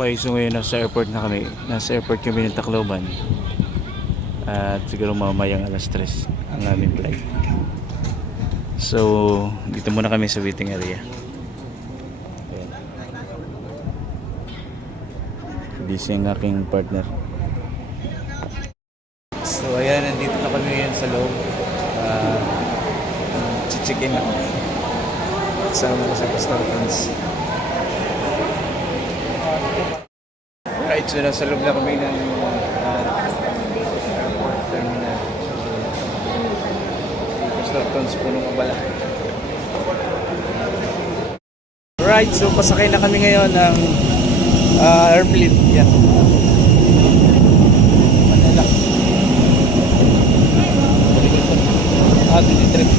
Okay, so ngayon nasa airport na kami. Nasa airport kami ng Tacloban. At siguro mamayang alas 3 ang aming flight. So, dito muna kami sa waiting area. Ayan. Busy ang aking partner. So, ayan, nandito na kami ngayon sa loob. Chichikin ako. Kasama ko sa Pastor Franz. Right, so nasa loob na kami ng airport terminal. Pastor Franz, punong abala. Right, so pasakay na kami ngayon ng airplane. Yan. Manila. Trip.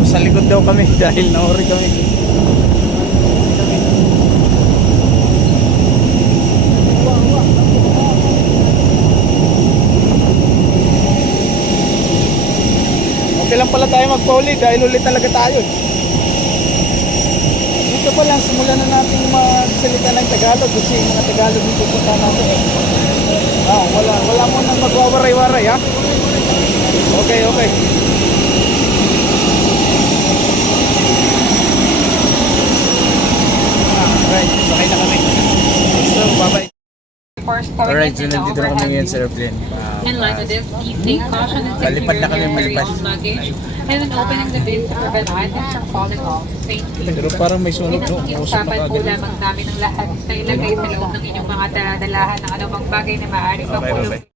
So sa likod daw kami dahil naori kami. Okay lang pala tayo magpauli dahil ulit talaga tayo. Dito pa lang simulan na natin magsalita ng Tagalog kasi yung mga Tagalog yung pupunta natin. Wala mo nang magwawaray-waray ha. Okay. Alright, sakay na kami. So, bye-bye. Alright, so nandito na kami ngayon sa airplane. In line with this, please take caution in taking Malipad na kami, your malipad. carry-on luggage and then opening the bin to prevent items from falling off. Thank you. Pero parang may sunog no? Pinakikiusapan po lamang namin ang lahat na ilagay sa loob ng inyong mga dala-dalahan ng anumang bagay na maaari Okay, mapulong. bye-bye.